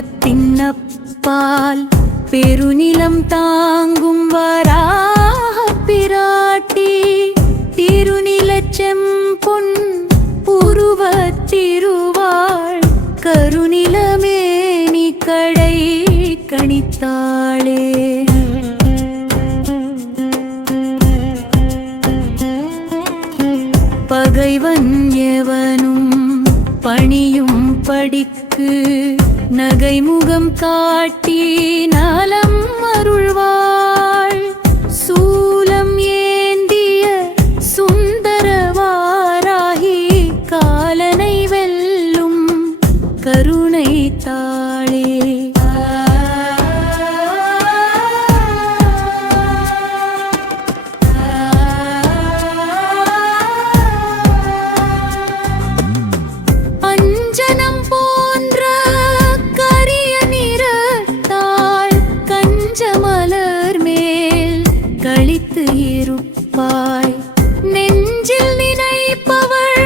பள்ளத்தின்னப்பால் பெருநிலம் தாங்கும் வராஹப் பிராட்டி திருநிலச் செம்பொன் உருவத் திருவாள் கருநிலமேனி கடை கணித்தாளே. பகைவன் எவனும் பணியும் படிக்கு நகைமுகம் காட்டி நலம் அருள்வாள் சூலம் ஏந்திய சுந்தரவாராகி காலனை வெல்லும் கருணை தாளே. அஞ்சனம் போன்ற கரிய நிறத்தாள் கஞ்சமலர் மேல் களித்து இருப்பாய் நெஞ்சில் நினைப்பவள்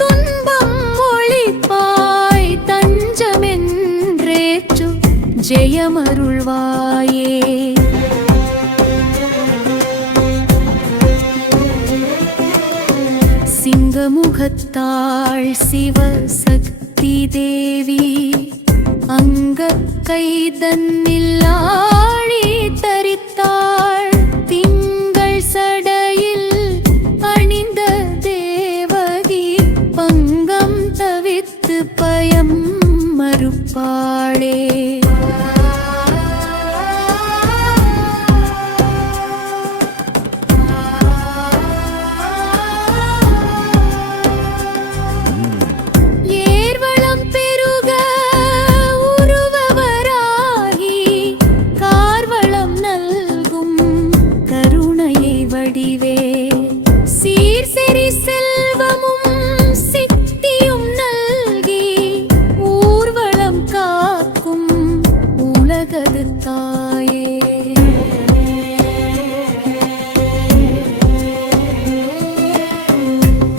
துன்பம் ஒழிப்பாய் தஞ்சமென்றேற்று ஜெயமருள்வாயே. சிங்கமுகத்தாள் சிவசக்தி தேவி அங்க கைதன்னில் ஆழி தரித்தாள் திங்கள் சடையில் அணிந்த தேவகி பங்கம் தவித்து பயம் மறுப்பாளே.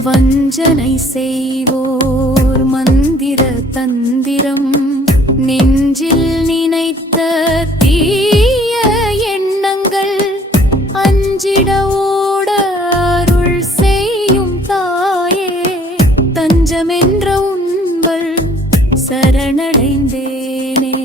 வஞ்சனை செய்வோர் மந்திர தந்திரம் நெஞ்சில் நினைத்த தீய எண்ணங்கள் அஞ்சிட ஓட அருள் செய்யும் தாயே தஞ்சமென்ற உங்கள் சரணடைந்தேனே.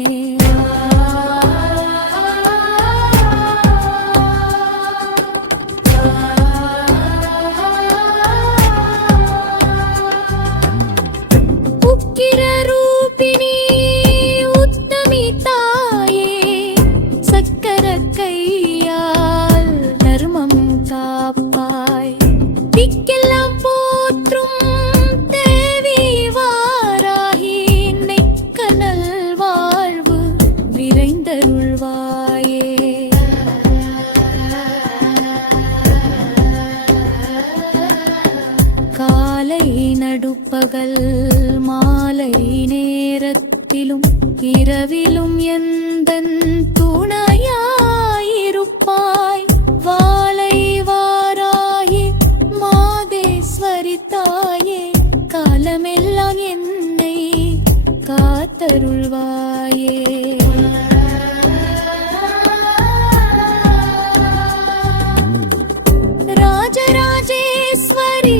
நடுப்பகல் மாலை நேரத்திலும் இரவிலும் எந்தன் துணையாயிருப்பாய் வாலை வாராயே மாதேஸ்வரி தாயே காலமெல்லாம் என்னை காத்தருள்வாயே. ராஜராஜேஸ்வரி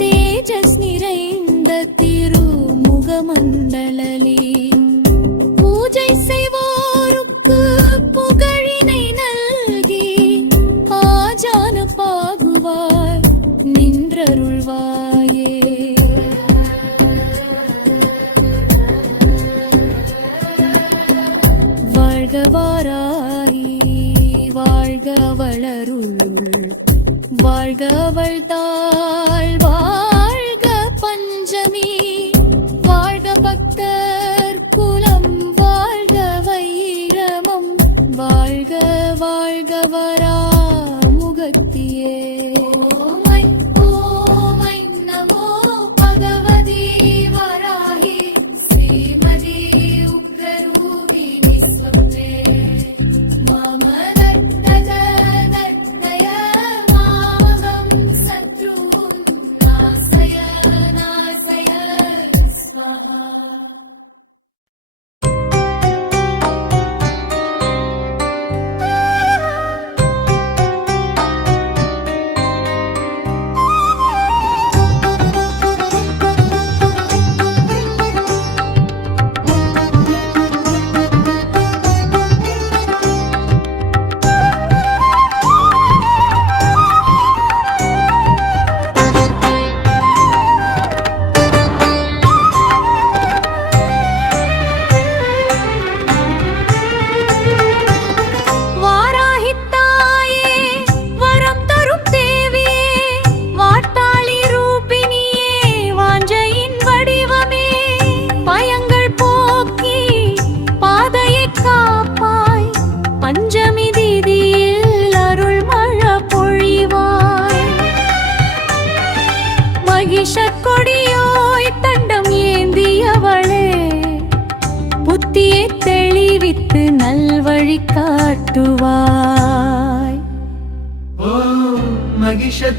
தேஜஸ் நிறைந்த திருமுகமண்டலி பூஜை செய்வோருக்கு புகழினை நல்கி ஆஜான பாகுவாய் நின்றருள்வாயே. வாழ்க வாராகி வாழ்க வளருள் வாழ்க அவள்தாள் வாழ்க பஞ்சமி வாழ்க பக்தர் குலம் வாழ்க வைரமம் வாழ்க வாழ்க வரா முகத்தியே. நமோ பகவதி வராகி ஸ்ரீமதி உக்ரரூபிணி ஸ்வப்னே மம நாசய நாசய ஸ்வஹ.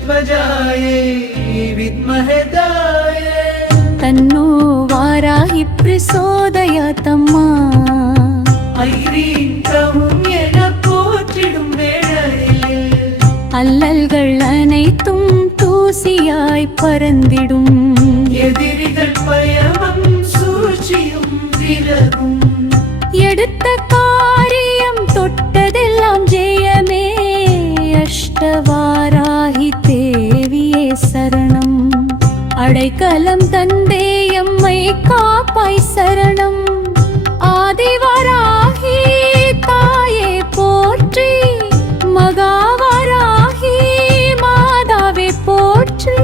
वृषध्वजायै विद्महे दायै तन्नो वाराहि प्रचोदयातम्मा ஐரீன் தவும் என போற்றிடும் வேளையில் அல்லல்கள் அனைத்தும் தூசியாய் பறந்திடும் எதிரிகள் பயமும் சூழ்ச்சியும் விலகும் எடுத்த காரியம் தொட்டதெல்லாம் ஜெயமே அஷ்டவாராகி தேவியே சரணம் அடைக்கலம் தந்தே எம்மை காப்பாய் சரணம் ஆதிவராகி தாயே போற்றி மகாவராகி மாதாவே போற்றி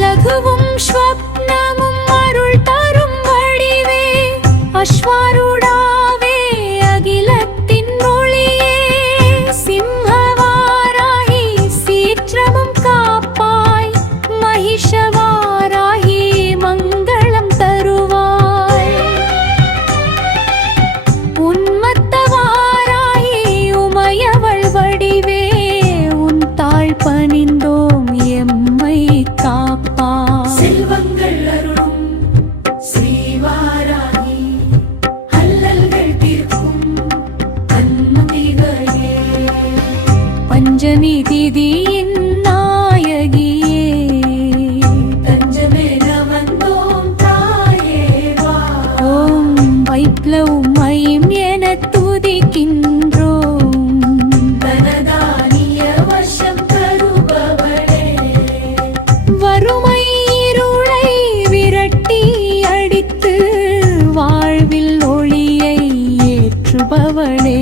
லகுவும் ஸ்வப்னமும் அருள் தரும் வடிவே அஸ்வாரூடாவே அகிலத்தின் மொழியே சிம்மவாராகி சீற்றமும் காப்பாய் மகிஷவாராகி மங்களம் தருவாய் உன்மத்தவாராகி உமையவள் வடிவே உன் தாழ் பணிந்தோம் எம்மை காப்பா செல்வங்கள் அருளும் ஸ்ரீவாராகி அல்லல்கள் தீர்க்கும் அன்பிகையே பஞ்சமி திதியின் நாயகியே தஞ்சமென வந்தோம் தாயே வா ஓம் வைப்ளவமயம் என துதிக்கின்றோம் தனதானிய வசம் தருபவளே வறுமை இருளை விரட்டி அடித்து வாழ்வில் ஒளியை ஏற்றுபவளே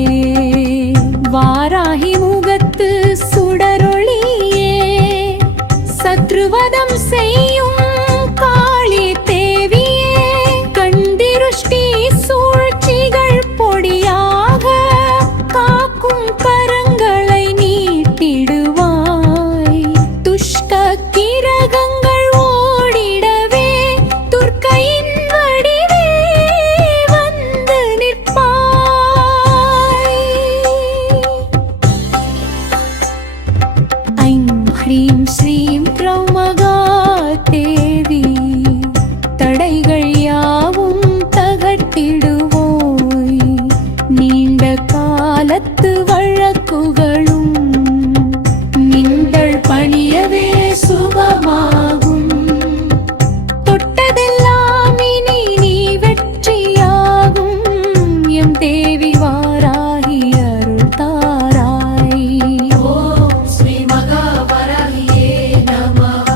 வாராகி முகத்து சுடரொளியே சத்ருவதம் செய்யும் காளி தேவியே கண்டிருஷ்டி சூழ்ச்சிகள் பொடியாக காக்கும் கரங்களை நீட்டிடுவாய் துஷ்ட கிரகங்கள் ஓடிடவே துர்க்கையின் வடிவே வந்து நிற்பாய் ஐம் ஹ்ரீம் ஸ்ரீம் த்ரௌமகா தேவி தடைகள் யாவும் தகர்த்திடுவோய் நீண்ட காலத்து வழக்குகளும் நின்றள் பணியவே சுபமாகும் தொட்டதெல்லாம் இனி நீ வெற்றியாகும் எம் தேவி வாராகி அருள் தாராய் ஓம் ஸ்ரீ மகாவராகியே நமஹ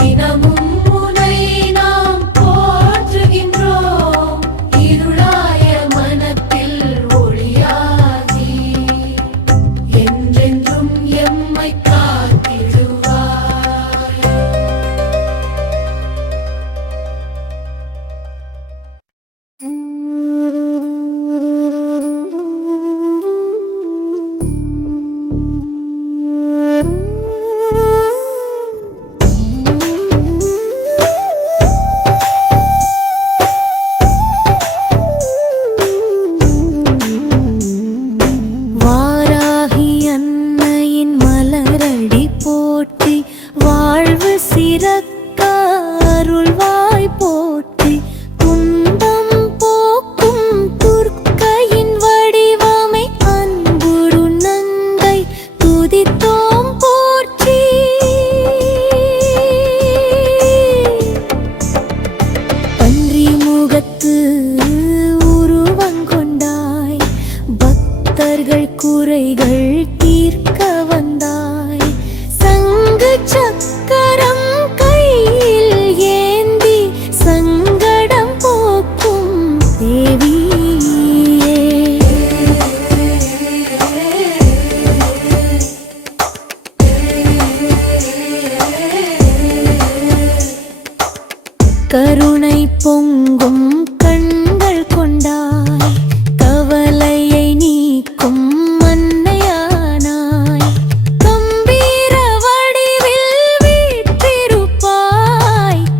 தினமும் உன்னை நாம் போற்றுகின்றோம் இருளாய மனத்தில் ஒளியாகி என்றென்றும் எம்மை காத்திடுவாய் வாராகி அன்னையின் மலரடி போற்றி வாழ்வு சிறக்க அருள்வாய் போற்றி துன்பம் போக்கும் துர்க்கையின் வடிவமை அன்புரு நங்கை துதித்தோம் போற்றி பன்றி முகத்து உருவங்கொண்டாய் பக்தர்கள் குறைகள் தீர்க்க வந்தாய் சங்கு சக்கரம் கையில் ஏந்தி சங்கடம் போக்கும் தேவியே கருணை பொங்கும் கண்கள் கொண்டாய் கவலையை நீக்கும் மன்னையானாய் கம்பீர வடிவில் வீற்றிருப்பாய்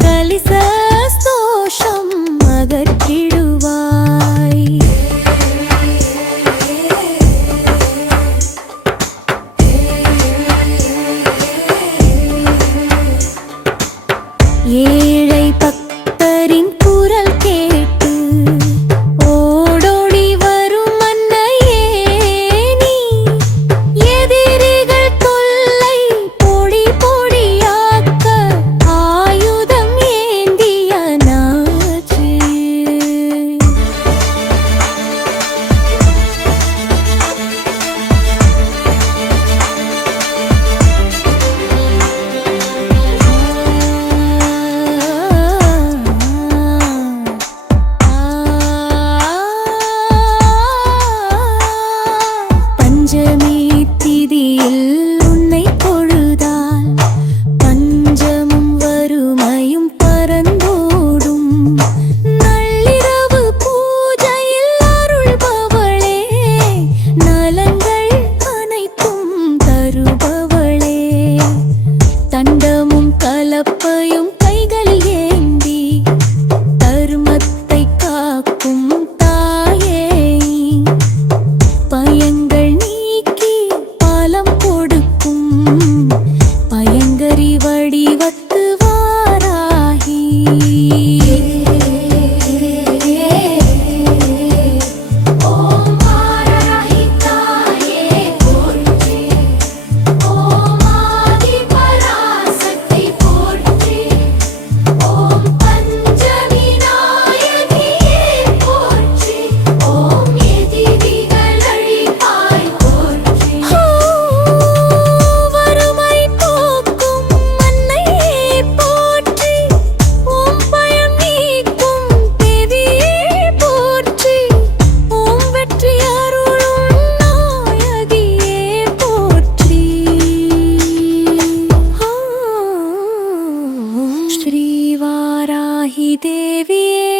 கலிச தோஷம் அகற்றிடுவாய் வராகி தேவியே